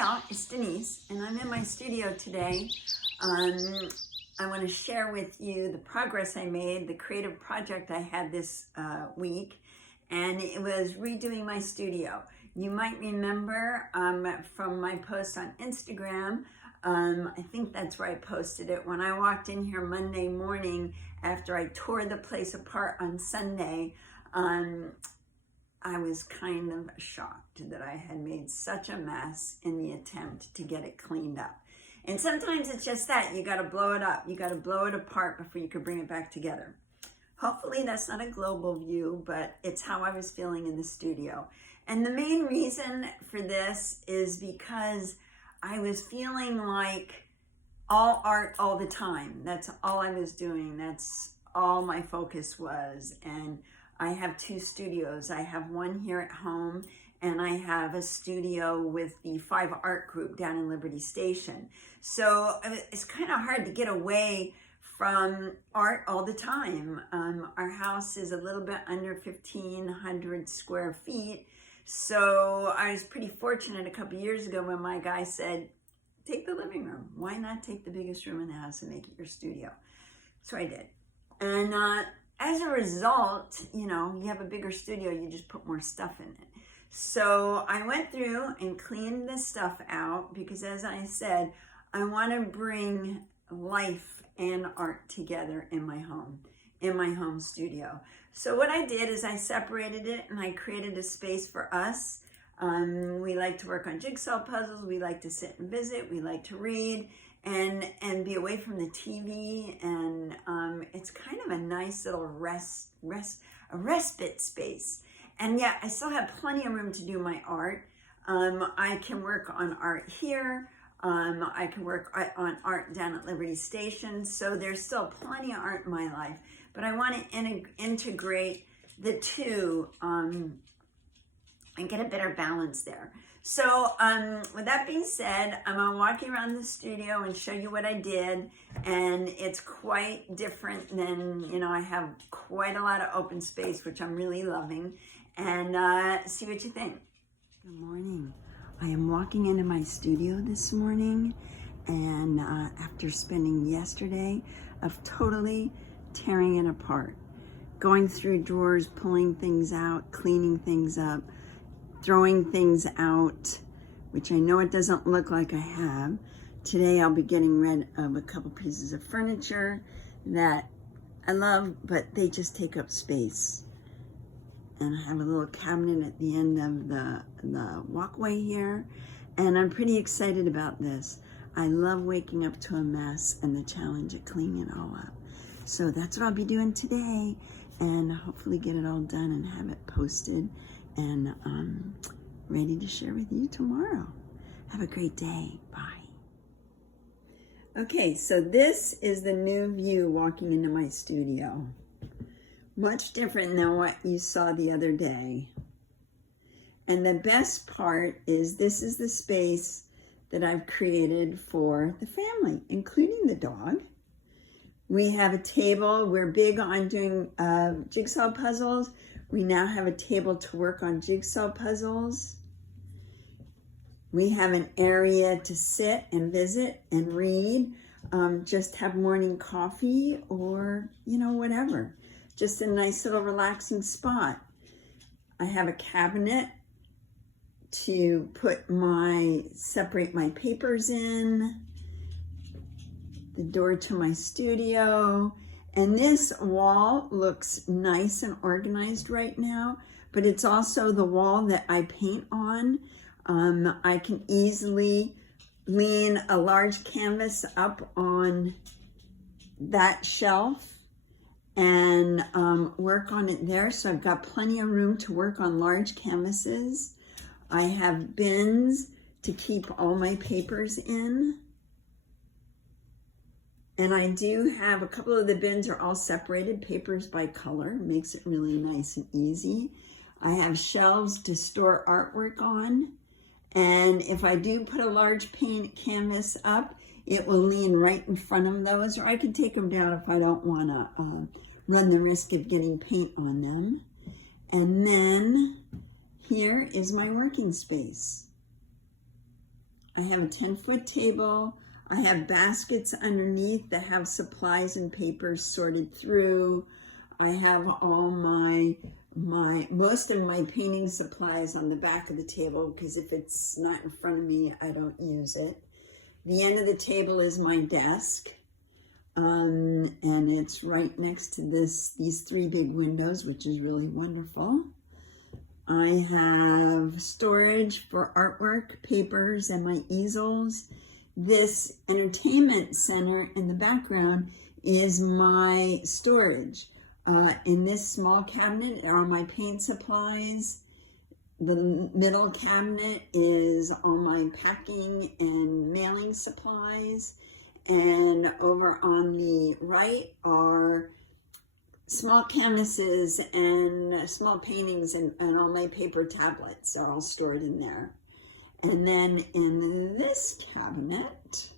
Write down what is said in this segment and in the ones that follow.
all, it's Denise, and I'm in my studio today. I want to share with you the progress I made, the creative project I had this week, and it was redoing my studio. You might remember from my post on Instagram, I think that's where I posted it, when I walked in here Monday morning after I tore the place apart on Sunday. I was kind of shocked that I had made such a mess in the attempt to get it cleaned up. And sometimes it's just that, you gotta blow it up. You gotta blow it apart before you can bring it back together. Hopefully that's not a global view, but it's how I was feeling in the studio. And the main reason for this is because I was feeling like all art all the time. That's all I was doing. That's all my focus was. And I have two studios. I have one here at home, and I have a studio with the 5 Art Group down in Liberty Station. So it's kind of hard to get away from art all the time. Our house is a little bit under 1,500 square feet. So I was pretty fortunate a couple years ago when my guy said, take the living room. Why not take the biggest room in the house and make it your studio? So I did. And as a result, you know, you have a bigger studio, you just put more stuff in it. So I went through and cleaned this stuff out because, as I said, I want to bring life and art together in my home studio. So what I did is I separated it and I created a space for us. We like to work on jigsaw puzzles. We like to sit and visit. We like to read and be away from the TV. And it's kind of a nice little respite space. And yet I still have plenty of room to do my art. I can work on art here. I can work on art down at Liberty Station. So there's still plenty of art in my life. But I want to integrate the two and get a better balance there. So with that being said, I'm going to walk you around the studio and show you what I did. And it's quite different than, you know, I have quite a lot of open space, which I'm really loving. And see what you think. Good morning. I am walking into my studio this morning. And after spending yesterday of totally tearing it apart, going through drawers, pulling things out, cleaning things up, throwing things out, which I know it doesn't look like I have. Today I'll be getting rid of a couple pieces of furniture that I love, but they just take up space. And I have a little cabinet at the end of the walkway here, and I'm pretty excited about this. I love waking up to a mess and the challenge of cleaning it all up. So that's what I'll be doing today, and hopefully get it all done and have it posted and ready to share with you tomorrow. Have a great day. Bye. Okay, so this is the new view walking into my studio. Much different than what you saw the other day. And the best part is this is the space that I've created for the family, including the dog. We have a table. We're big on doing jigsaw puzzles. We now have a table to work on jigsaw puzzles. We have an area to sit and visit and read, just have morning coffee or, you know, whatever. Just a nice little relaxing spot. I have a cabinet to separate my papers in, the door to my studio. And this wall looks nice and organized right now, but it's also the wall that I paint on. I can easily lean a large canvas up on that shelf and work on it there. So I've got plenty of room to work on large canvases. I have bins to keep all my papers in. And I do have a couple of the bins are all separated, papers by color, makes it really nice and easy. I have shelves to store artwork on. And if I do put a large paint canvas up, it will lean right in front of those, or I can take them down if I don't want to run the risk of getting paint on them. And then here is my working space. I have a 10-foot table. I have baskets underneath that have supplies and papers sorted through. I have all most of my painting supplies on the back of the table, because if it's not in front of me, I don't use it. The end of the table is my desk, and it's right next to these 3 big windows, which is really wonderful. I have storage for artwork, papers, and my easels. This entertainment center in the background is my storage. In this small cabinet are my paint supplies. The middle cabinet is all my packing and mailing supplies. And over on the right are small canvases and small paintings, and all my paper tablets are all stored in there. And then in this cabinet,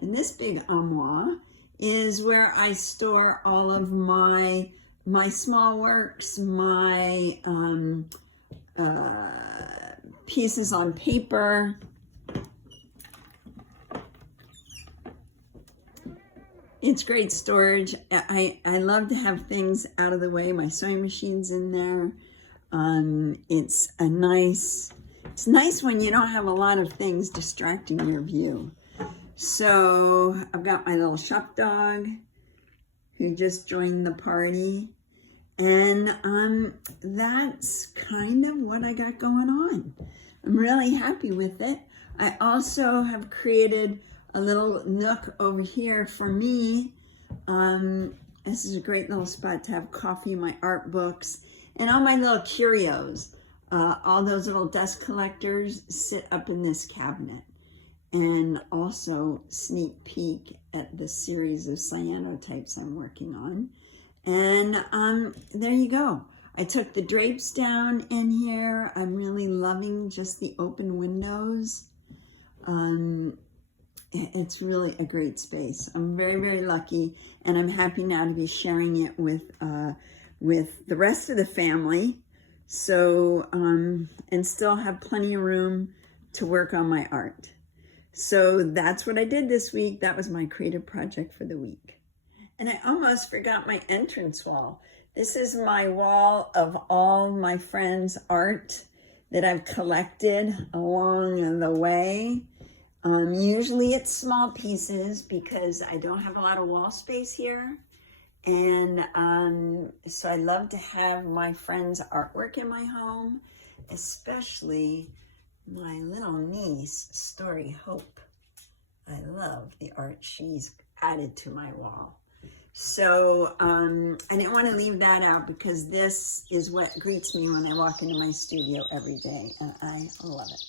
in this big armoire, is where I store all of my small works, my pieces on paper. It's great storage. I love to have things out of the way. My sewing machine's in there. It's nice when you don't have a lot of things distracting your view. So I've got my little shop dog who just joined the party. And that's kind of what I got going on. I'm really happy with it. I also have created a little nook over here for me. This is a great little spot to have coffee, my art books, and all my little curios. All those little dust collectors sit up in this cabinet. And also sneak peek at the series of cyanotypes I'm working on. And there you go. I took the drapes down in here. I'm really loving just the open windows. It's really a great space. I'm very, very lucky, and I'm happy now to be sharing it with the rest of the family. So, and still have plenty of room to work on my art. So that's what I did this week. That was my creative project for the week. And I almost forgot my entrance wall. This is my wall of all my friends' art that I've collected along the way. Usually it's small pieces because I don't have a lot of wall space here. And so I love to have my friends' artwork in my home, especially my little niece, Story Hope. I love the art she's added to my wall. So I didn't want to leave that out because this is what greets me when I walk into my studio every day, and I love it.